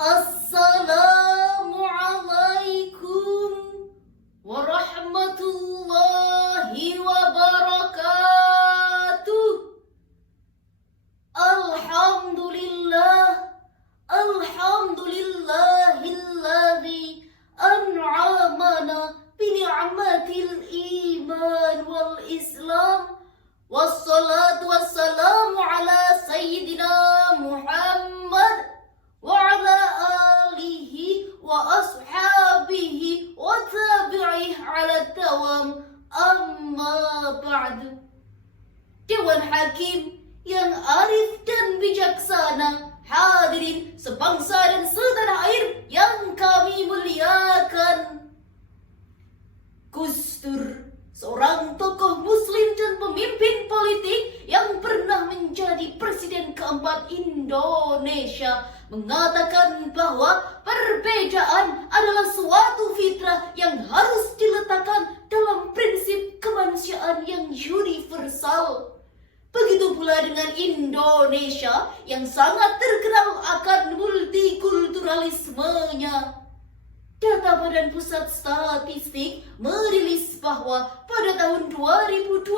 Assalamualaikum warahmatullahi wabarakatuh. Alhamdulillahilladzi an'amana bini'matil iman wal islam. Wassalatu wassalamu ala sayyidina Muhammad wa ala alihi wa ashabihi wa tabi'ih ala dawam, amma ba'du. Dewan Hakim yang arif dan bijaksana, hadirin sebangsa dan setanah air yang kami muliakan. Gus Dur, seorang tokoh muslim dan pemimpin politik yang pernah menjadi presiden keempat Indonesia, mengatakan bahwa perbedaan adalah suatu fitrah yang harus diletakkan dalam prinsip kemanusiaan yang universal. Begitu pula dengan Indonesia yang sangat terkenal akan multikulturalismenya. Data Badan Pusat Statistik merilis bahwa pada tahun 2022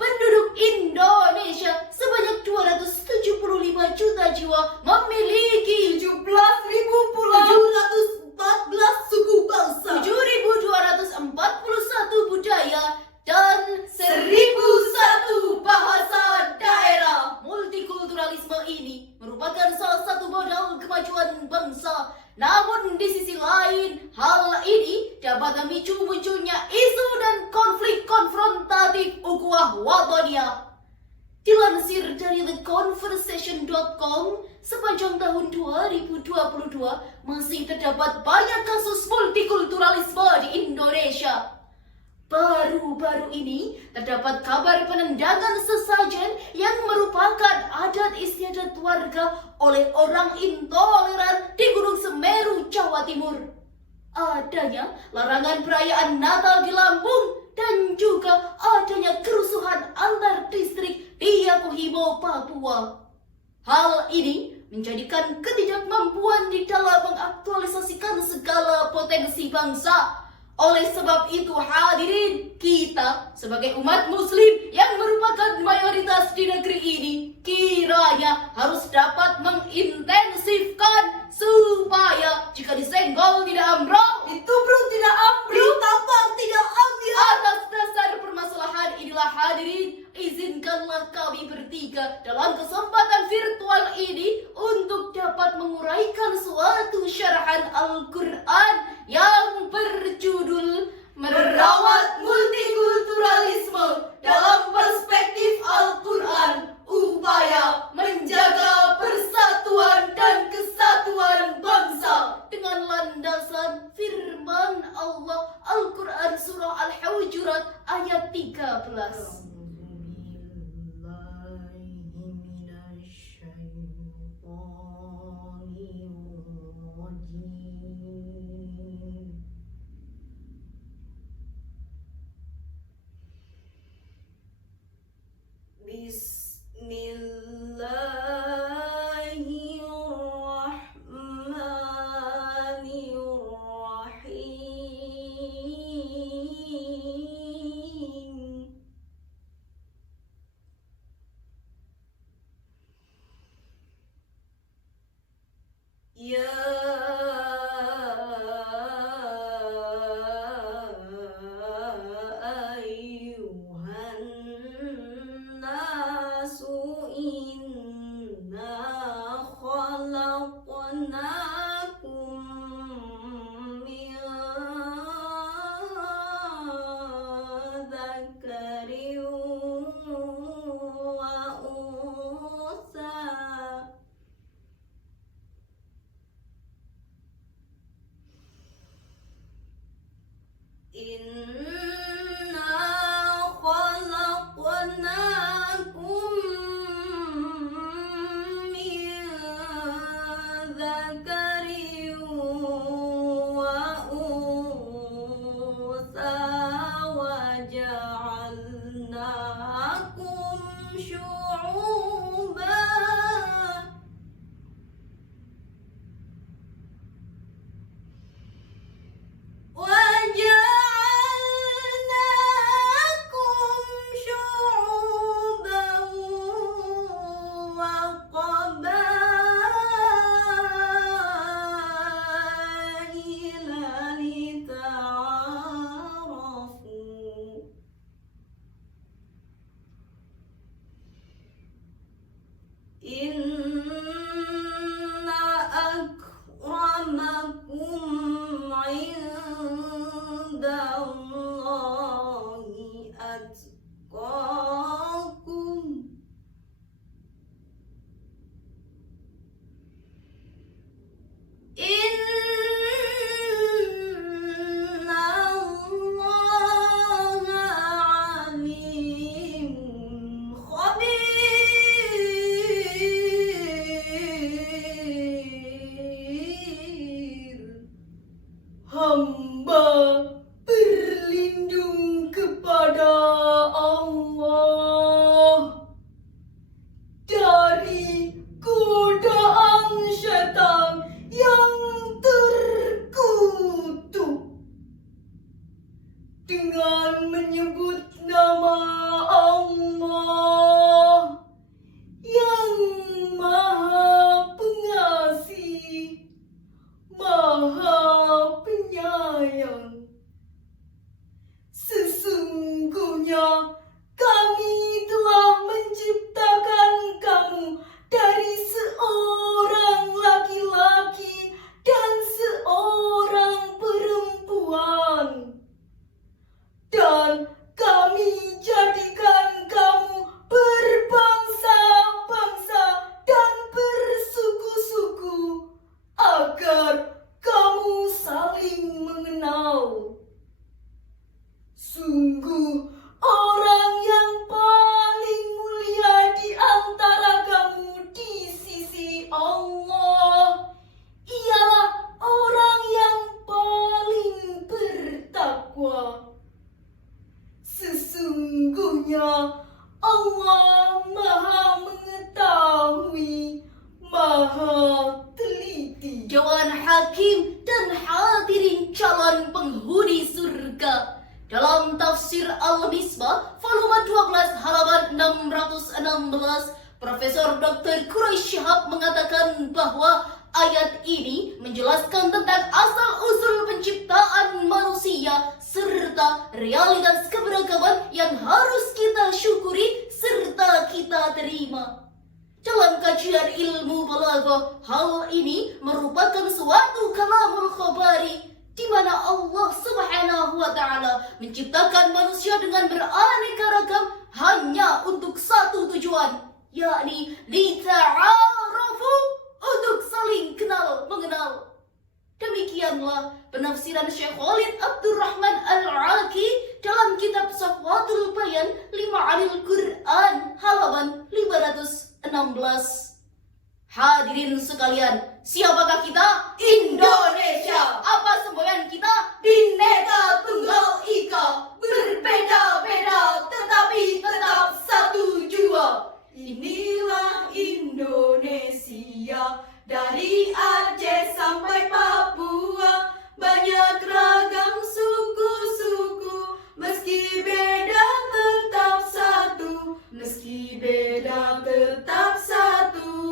penduduk Indonesia sebanyak 275 juta jiwa memiliki 17.714 suku bangsa, 7.241 budaya, dan 1.001 bahasa daerah. Multikulturalisme ini merupakan salah satu modal kemajuan bangsa. Namun di sisi lain, hal ini dapat memicu munculnya isu dan konflik konfrontatif ukhuwah wataniyah. Dilansir dari theconversation.com, sepanjang tahun 2022 masih terdapat banyak kasus multikulturalisme di Indonesia. Baru-baru ini terdapat kabar penendangan sesajen yang merupakan adat istiadat warga oleh orang intoleran di Gunung Semeru, Jawa Timur. Adanya larangan perayaan Natal di Lampung dan juga adanya kerusuhan antar distrik di Yakuhimo, Papua. Hal ini menjadikan ketidakmampuan di dalam mengaktualisasikan segala potensi bangsa. Oleh sebab itu, hadirin, kita sebagai umat muslim yang merupakan mayoritas di negeri ini kiranya harus dapat mengintensifkan supaya jika disenggol tidak ambrol, ditubruk tidak ambruk, ditapak tidak ambil. Atas dasar permasalahan inilah, hadirin, izinkanlah kami bertiga dalam kesempatan virtual ini untuk dapat menguraikan suatu syarahan Al-Quran yang berjudul Merawat Multikulturalisme dalam Perspektif Al-Quran, Upaya Menjaga Persatuan dan Kesatuan Bangsa, dengan landasan firman Allah Al-Quran Surah Al-Hujurat ayat 13. Inna akramakum indallahi atqakum. Inna Allaha alimun khabir. Hamba berlindung kepada Allah dari godaan syaitan yang terkutuk dengan menyebut nama Allah yang Maha Pengasih, Maha Penyayang. Sesungguhnya kami telah menciptakan kamu dari seorang laki-laki dan seorang perempuan, dan kami jadikan kamu berbangsa-bangsa dan bersuku-suku agar kamu saling mengenal. Sungguh orang yang paling mulia di antara kamu di sisi Allah ialah orang yang paling bertakwa. Sesungguhnya Allah Maha Mengetahui, Maha Teliti. Dewan Hakim dan hadirin calon penghuni surga. Dalam tafsir Al-Misbah volume 12 halaman 616, Profesor Dr. Quraish Shihab mengatakan bahwa ayat ini menjelaskan tentang asal-usul penciptaan manusia serta realitas keberagaman yang harus kita syukuri serta kita terima. Dalam kajian ilmu balaghah, hal ini merupakan suatu kalamul khabari di mana Allah Subhanahu wa taala menciptakan manusia dengan beraneka ragam hanya untuk satu tujuan, yakni lita'arafu, untuk saling kenal mengenal. Demikianlah penafsiran Syekh Khalid Abdurrahman Al-Aki dalam kitab Safwatul Bayan Lima'anil Quran halaman 516. Hadirin sekalian, siapakah kita? Indonesia. Apa semboyan kita? Bhinneka Tunggal Ika. Berbeda-beda tetapi tetap satu jua. Inilah Indonesia, dari Aceh sampai Papua, banyak ragam suku-suku, meski beda tetap satu, meski beda tetap satu.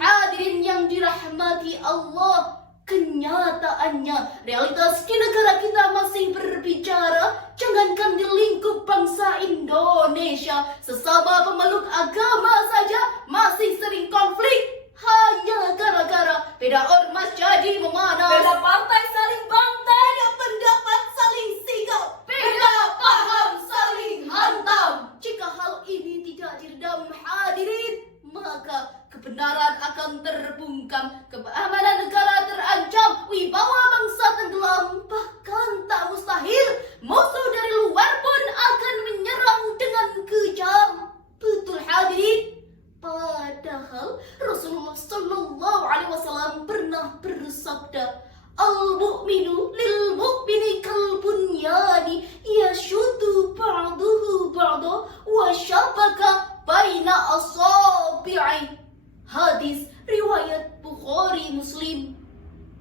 Hadirin yang dirahmati Allah, kenyataannya realitas di negara kita masih berbicara. Jangankan di lingkup bangsa Indonesia, sesama pemeluk agama saja masih sering konflik hanya gara-gara beda ormas jadi memanas, Beda partai saling bantai, beda pendapat saling sikap, beda paham saling hantam. Jika hal ini tidak diredam hadirin, maka kebenaran akan terbungkam, keamanan negara terancam, wibawa bangsa tenggelam, bahkan tak mustahil musuh dari luar pun akan menyerang dengan kejam. Betul hadirin? Padahal Rasulullah Sallallahu Alaihi Wasallam pernah bersabda, Al-mu'minu lil-mu'mini kal-bunyani yashuddu ba'duhu ba'da wa syabaka baina asabi'i. Hadis riwayat Bukhari Muslim,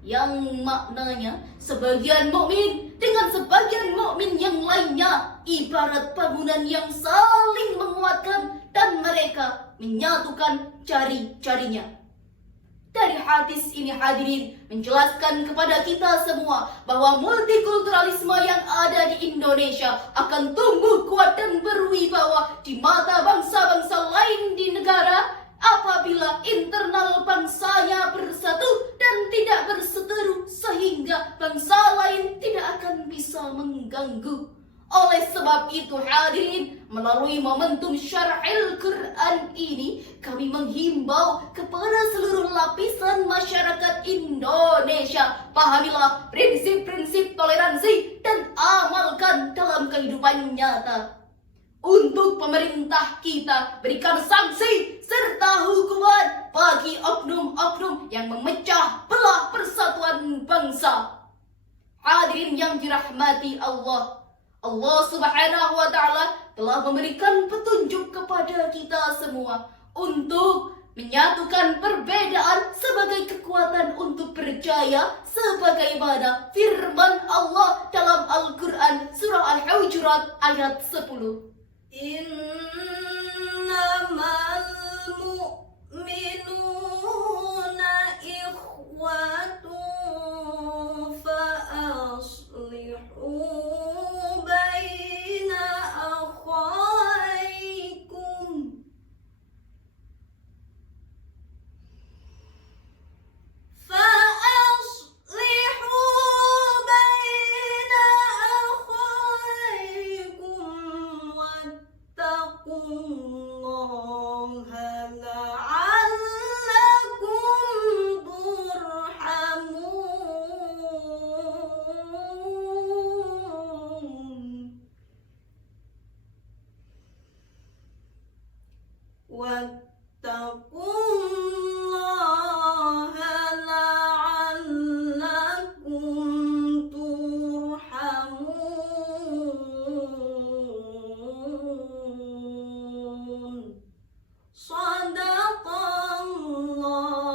yang maknanya sebagian mukmin dengan sebagian mukmin yang lainnya ibarat bangunan yang saling menguatkan dan mereka menyatukan jari-jarinya. Dari hadis ini hadirin menjelaskan kepada kita semua bahwa multikulturalisme yang ada di Indonesia akan tumbuh kuat dan berwibawa di mata bangsa-bangsa lain di negara apabila internal bangsanya bersatu dan tidak berseteru sehingga bangsa lain tidak akan bisa mengganggu. Oleh sebab itu hadirin, melalui momentum syar'il Quran ini, kami menghimbau kepada seluruh lapisan masyarakat Indonesia, pahamilah prinsip-prinsip toleransi dan amalkan dalam kehidupan nyata. Untuk pemerintah kita, berikan sanksi serta hukuman bagi oknum-oknum yang memecah belah persatuan bangsa. Hadirin yang dirahmati Allah, Allah Subhanahu wa Ta'ala telah memberikan petunjuk kepada kita semua untuk menyatukan perbedaan sebagai kekuatan untuk berjaya, sebagaimana firman Allah dalam Al-Quran surah Al-Hujurat ayat 10. Innamal mu'minuna ikhwatun fa aslihu baina akhawaykum wattaqullaha la'allakum turhamun.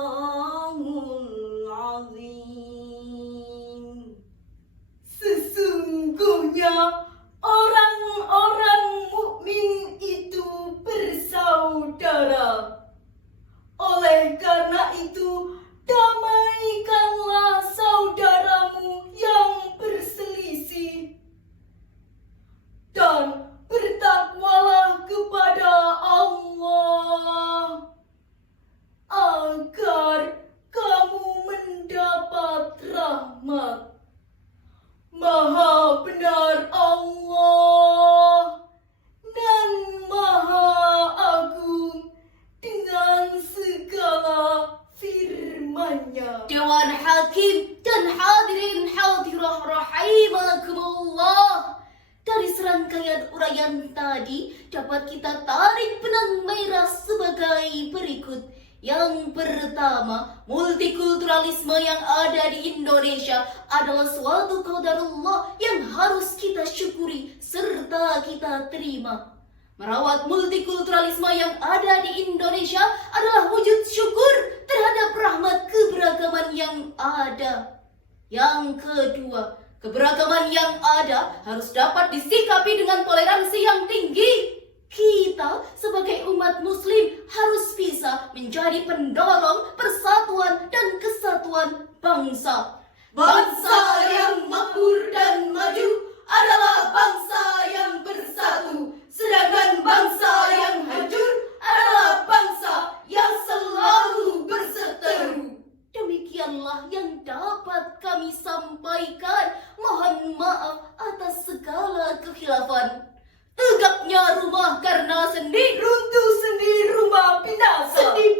Shadaqallahul azim. Sesungguhnya orang-orang mukmin itu bersaudara. Oleh karena itu, damaikanlah saudaramu yang berselisih dan bertakwalah kepada Allah agar kamu mendapat rahmat. Maha benar Allah dan Maha Agung dengan segala firman-Nya. Dewan Hakim dan hadirin hadirah rahimakumullah. Dari serangkaian uraian tadi dapat kita tarik benang merah sebagai berikut. Yang pertama, multikulturalisme yang ada di Indonesia adalah suatu qadarullah yang harus kita syukuri serta kita terima. Merawat multikulturalisme yang ada di Indonesia adalah wujud syukur terhadap rahmat keberagaman yang ada. Yang kedua, keberagaman yang ada harus dapat disikapi dengan toleransi yang tinggi. Kita sebagai umat muslim harus bisa menjadi pendorong persatuan dan kesatuan bangsa. Bangsa yang makmur dan maju adalah bangsa yang bersatu, sedangkan bangsa yang hancur adalah bangsa yang selalu berseteru. Demikianlah yang dapat kami sampaikan. Mohon maaf atas segala kekhilafan. Tegaknya rumah karena sendi, Runtuh sendi rumah binasa. sedih